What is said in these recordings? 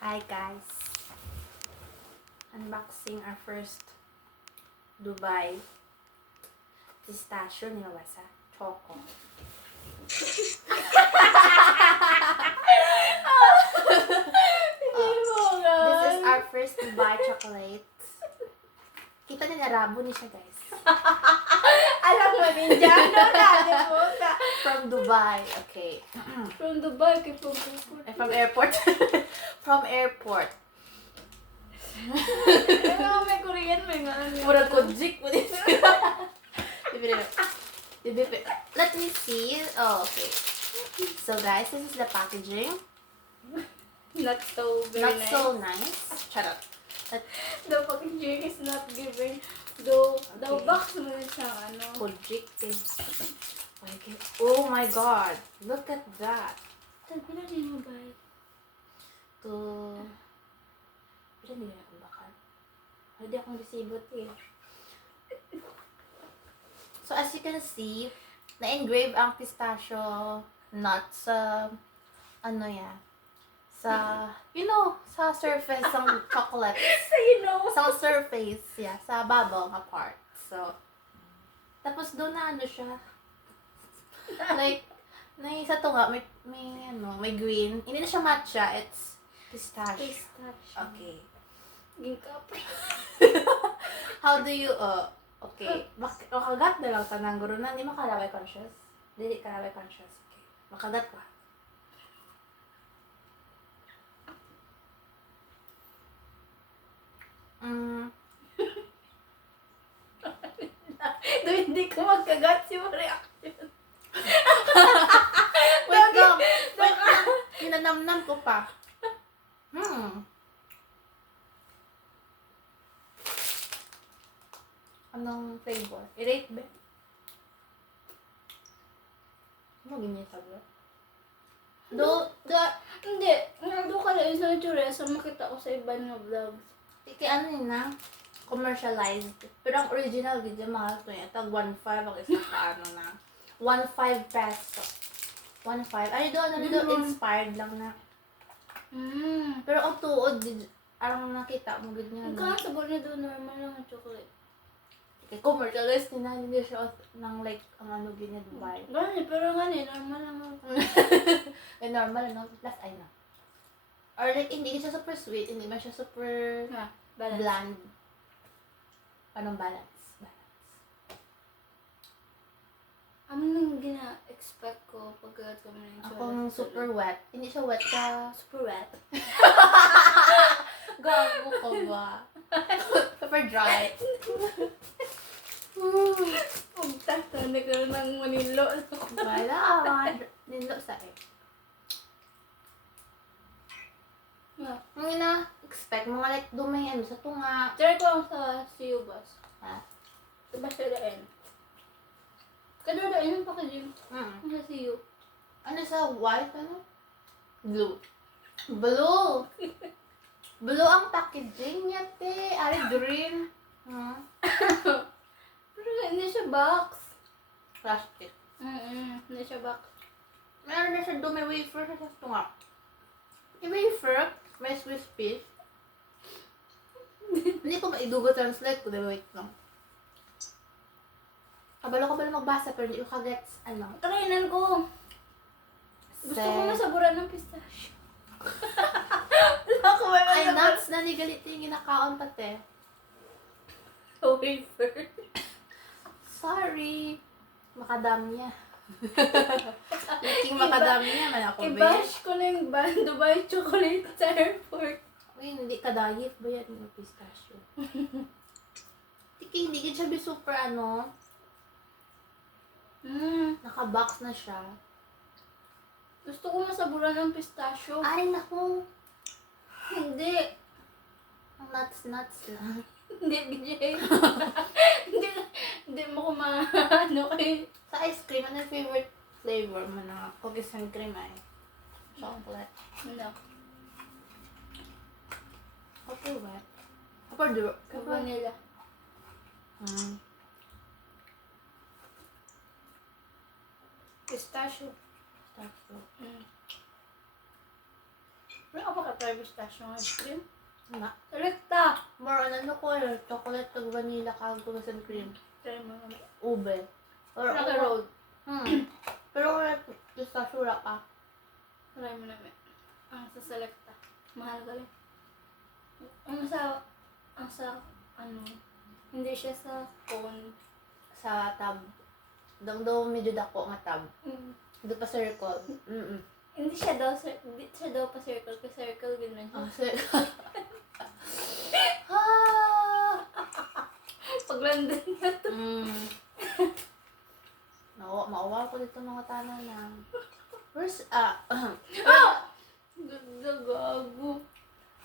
Hi guys! Unboxing our first Dubai pistachio nilabasa choco. This is our first Dubai chocolate. Kita na narabo ni siya guys. Alam mo, Indiano natin mo. From Dubai. Okay. From Dubai, kay from From airport. From airport. Ano, may Korean, may nga. Murag ko jik mo din. Let me see. Oh, okay. So guys, this is the packaging. Not so very Not nice. so nice. Shut up. The packaging is not giving. Though, the Okay. box mo rin siyang ano. Kojik eh. Okay. Oh my god. Look at that. Sabi na din mo ba? To... Pero hindi na akong bakal. Hindi akong resibot eh. So as you can see, na-engrave ang pistachio nut sa ano ya, sa, you know, sa surface ng chocolate. So, you know. Sa surface, yeah, sa bubble nga part. So, tapos doon na ano siya, like, sa to nga, may green. Hindi na siya matcha, it's pistachio. Pistachio. Okay. Ginkap. How do you, okay, makagat na lang tanang guro na, hindi makalaway conscious. Dili kalaway conscious. Okay, makagat pa. Doon hindi ko magkagat si reaction. Wait lang, wait lang. Ninanamnam ko pa. Anong flavor? I-rate ba? Ano ganyan sabi? Hindi. Nandun ka lang sa Juresa, makita ko sa iba ng vlogs. Ano yun na? Commercialized. Pero ang original video, mahal ko yun. Tag 1.5 ang isa ka ano na. 1.5 peso. 1.5. Ay, doon, inspired lang na. Pero ang tuod, arang nakita mo, good niya. Ang kaya sabor na doon, normal lang ang chocolate. Okay, commercialized din na, hindi siya ng like, ang ano ganyan, Dubai. Gani, pero gani, normal lang ako. Eh, normal, no? Plus, ay na. Or like, hindi siya super sweet, hindi man siya super Balance. bland. Anong balance? Ano nang gina-expect ko pagkat kami ng Akong super wet. Hindi siya wet ka. super wet. Gago ka ba? Super dry. Pagtata na ka ng Manilo. Wala. Nilo sa eh. Ang ina-expect, mga like dumay ano sa tunga. Try ko lang sa CU bus. Ha? Diba siya daan? Kadodaan yung packaging. Mm. Sa CU. Ano sa white, ano? Blue. Blue! Blue ang packaging niya, te. Ari green. Pero hindi siya box. Plastic. Hindi siya box. Meron na siya doon, may wafer sa tunga. Yung wafer, may Swiss fish. Hindi ko maidugo translate ko, diba? Wait lang. Kabalo magbasa, pero hindi ko kagets, ano. Trainan ko. Gusto ko masaburan ng pistachio. Ako may Ay, masaburan. nuts na ni galit yung ginakaon pati. Wafer. Sorry. Makadam niya. Liking makadam niya, man ako ba? I-bash ko na yung Dubai chocolate sa airport. Uy, hindi kadayip ba yan yung pistachio? Tiki, hindi siya be super ano. Naka-box na siya. Gusto ko masaburan ng pistachio. Ay, naku. Hindi. Ang nuts lang. Hindi, BJ. Hindi mo ko ano kay... Sa ice cream, ano yung favorite flavor mo na cookies and cream ay? Chocolate. Ano? Okay, what? Kapag Vanilla. Pistachio. Pistachio. Pero ako try pistachio ice cream. Na. Selecta! More on ano ko chocolate to vanilla kago sa cream. Try mo naman. Ube. Or Rocky Road. Pero kung pistachio wala ka. Try mo naman. Ang sa Selecta. Mahal ka rin. Ang sa, ano, hindi siya sa cone. Sa tab. Daw medyo dako nga tab. Hindi pa circle. Hindi siya daw pa circle, kasi circle din man siya. Oh, circle. Pag-London na to. Mauwa ko dito mga tanong na. Where's, Gago.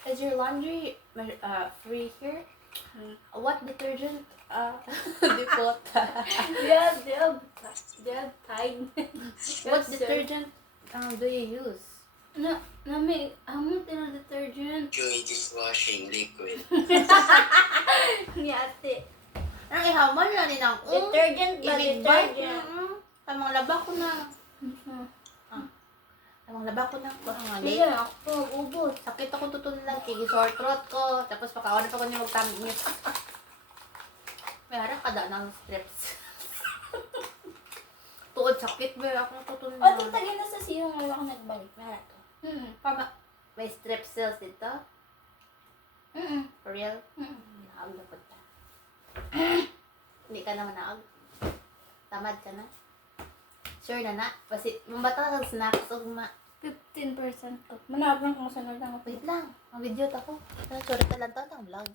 is your laundry free here? What detergent? Dipot. They have Tide. What detergent do you use? May amo tino detergent. Joy dishwashing liquid. Ni ate. Anong ihaman na ni nang Detergent ba? Detergent. Tamang laba ko na. Tamang laba ko na. Hindi ako ubos. Sakit ako tutulan. Kigi-sore throat ko. Tapos pakawan pa ko niya magtamit. May harap kada ng strips. Tuod sakit ba akong tutulan. O, titagin na sa siyo ngayon ako nagbalik. May harap to. May strep cells dito. For real? Naag na po ta. Hindi ka naman naag. Tamad ka na. Sure na na. Kasi mambata ka snacks o 15% off. Manabang kung saan lang ako. Wait lang. Ang video ako. Sorry ka lang to. Ang vlog.